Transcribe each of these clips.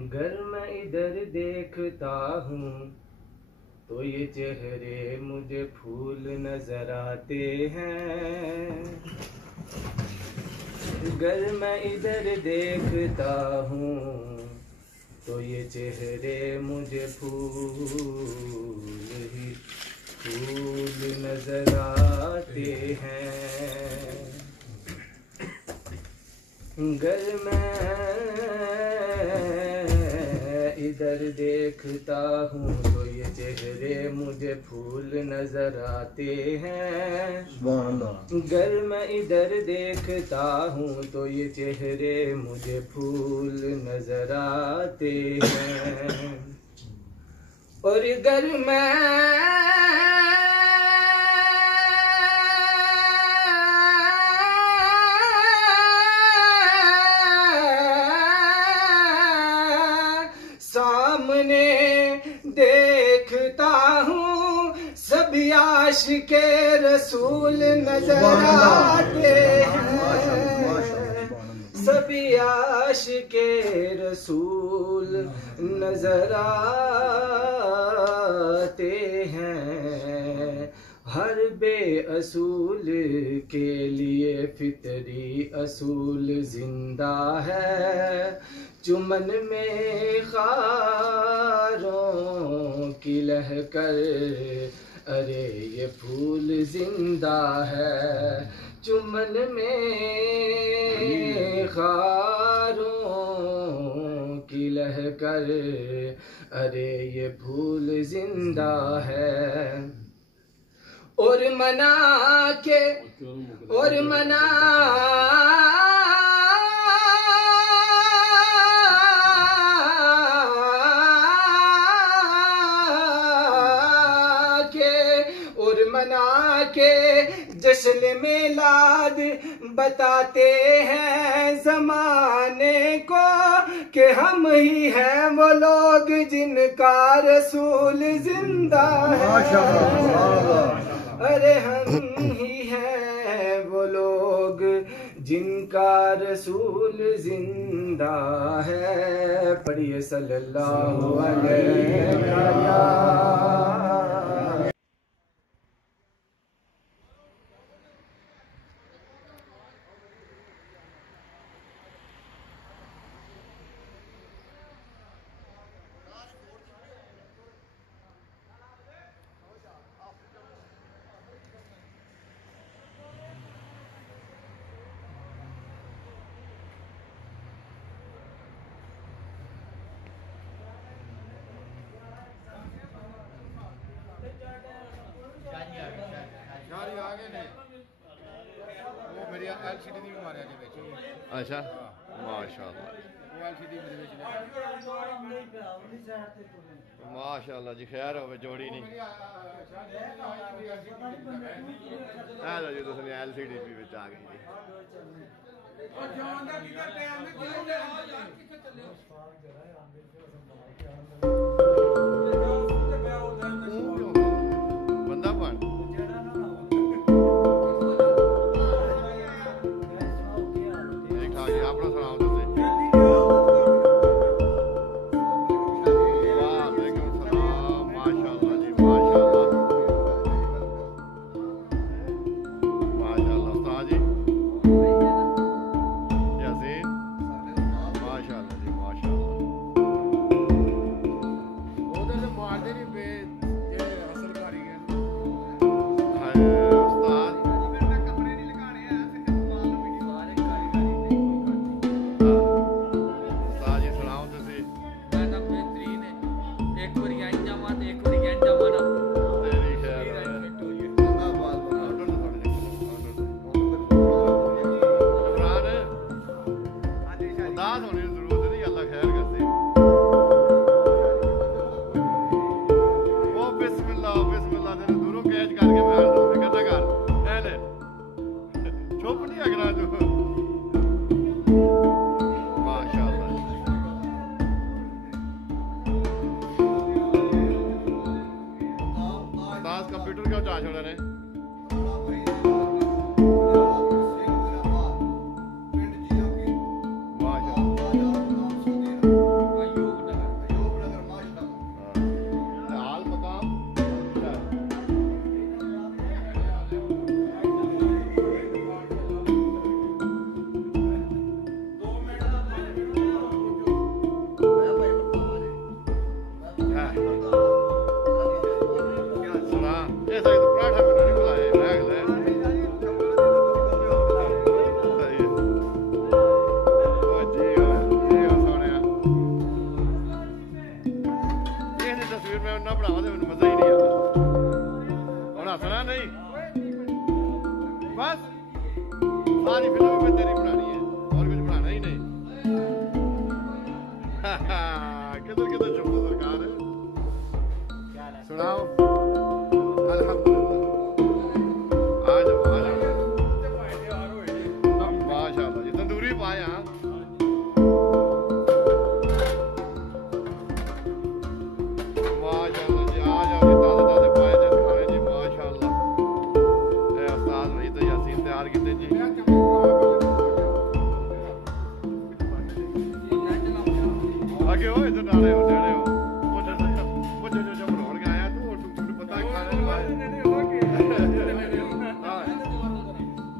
अगर मैं इधर देखता हूँ तो ये चेहरे मुझे फूल नजर आते हैं। अगर मैं इधर देखता हूँ तो ये चेहरे मुझे फूल नजर आते हैं। अगर मैं इधर देखता हूँ तो ये चेहरे मुझे फूल नजर आते हैं। अगर मैं इधर देखता हूँ तो ये चेहरे मुझे फूल नजर आते हैं। और अगर मैं सामने देखता हूँ सभी आशिके रसूल नजर आते हैं। सभी आशिके रसूल नजर आते हैं। हर बेअसूल के लिए फितरी असूल जिंदा है। चुमन में खारों की लहकर अरे ये फूल जिंदा है। चुमन में खारों कर, अरे ये फूल जिंदा है। और मना के जश्न मिलाद बताते हैं ज़माने को कि हम ही हैं वो लोग जिनका रसूल जिंदा है। अरे हम ही हैं वो लोग जिनका रसूल जिंदा है। पढ़िए सल्लल्लाहु अलैहि वसल्लम। अच्छा माशाल्लाह माशाल्लाह जी खैर हो जोड़ी नहीं जी तुम LCD भी आ गई बंदा बन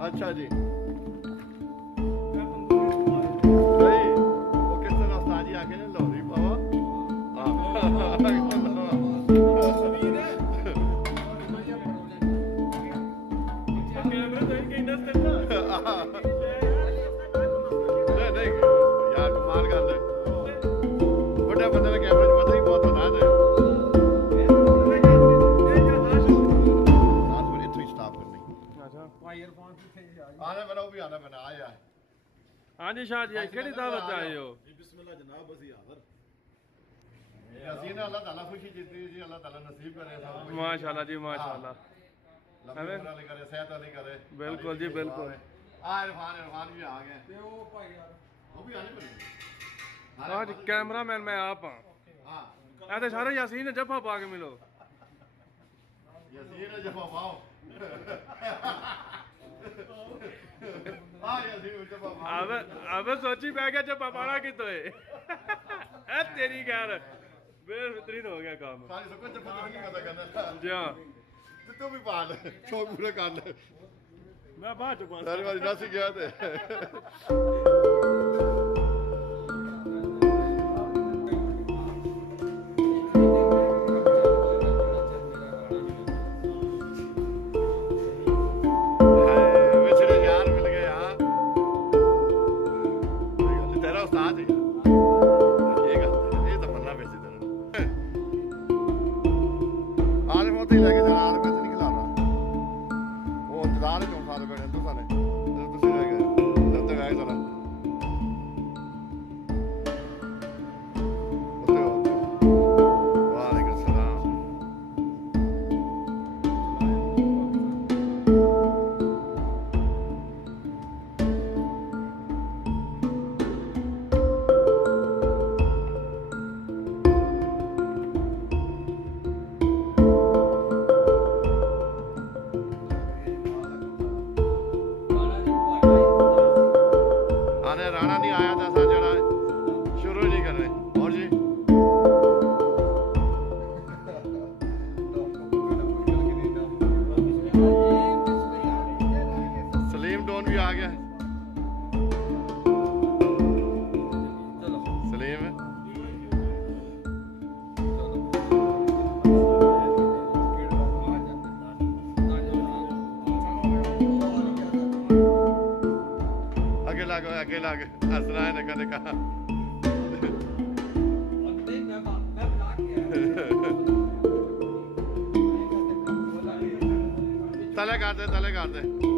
अच्छा जी आने बना वो भी आना बना आया हाँ जी शाह जी केड़ी दावत आए हो बिस्मिल्लाह जनाब बस हाजिर यासीन अल्लाह ताला खुशी जितनी जी अल्लाह ताला नसीब करे सब माशाल्लाह जी माशाल्लाह लंबी उम्र वाली करे सेहत वाली करे बिल्कुल जी बिल्कुल इरफान भी आ गए ते ओ भाई यार वो भी आने पड़ेंगे हाँ जी कैमरामैन मैं आप हाँ हाँ ਇਹ ਤੇ ਸਾਰੇ ਯਾਸੀਨ ਨੇ ਜੱਫਾ ਪਾ ਕੇ ਮਿਲੋ यासीन जब आओ हाँ यासीन जब आओ ਆਵੇ ਸੋਚੀ ਪੈ ਗਿਆ ਜੱਫਾ ਪਾਣਾ ਕਿਤੋਂ ਏ ਇਹ ਤੇਰੀ ਗੱਲ ਬੇਫਿਤਰੀਨ ਹੋ ਗਿਆ ਕੰਮ सारी सबको जब नहीं पता करना ਜੀ ਹਾਂ तू भी पाल शौक पूरा कर ले ਮੈਂ ਬਾਅਦ ਚ ਪਾਣਾ सारी बारी नासी गया थे तेरा उस्ताद है ये तो मन्ना बेच दे आले मोती लेके जाना आले में तो नहीं खिलाना वो इंतजार है जो सारे बैठे तो सारे तुसी रह गए जब तक आए सारा वालेकुम सलाम आने राणा नहीं आया था सा जरा शुरू नहीं कर रहे और जी सलीम डॉन भी आ गया सलीम अकेला हंसना है ने कहा तले कर दे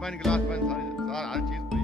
पाइन गिलास पाइन सारी हर चीज पई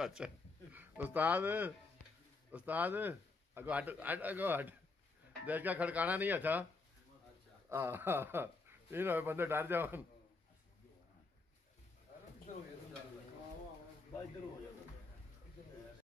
अच्छा उस्ताद उस्ताद अगो हट हट अगो हट देख क्या खड़काना नहीं अच्छा ये ना बंदे डर जाओ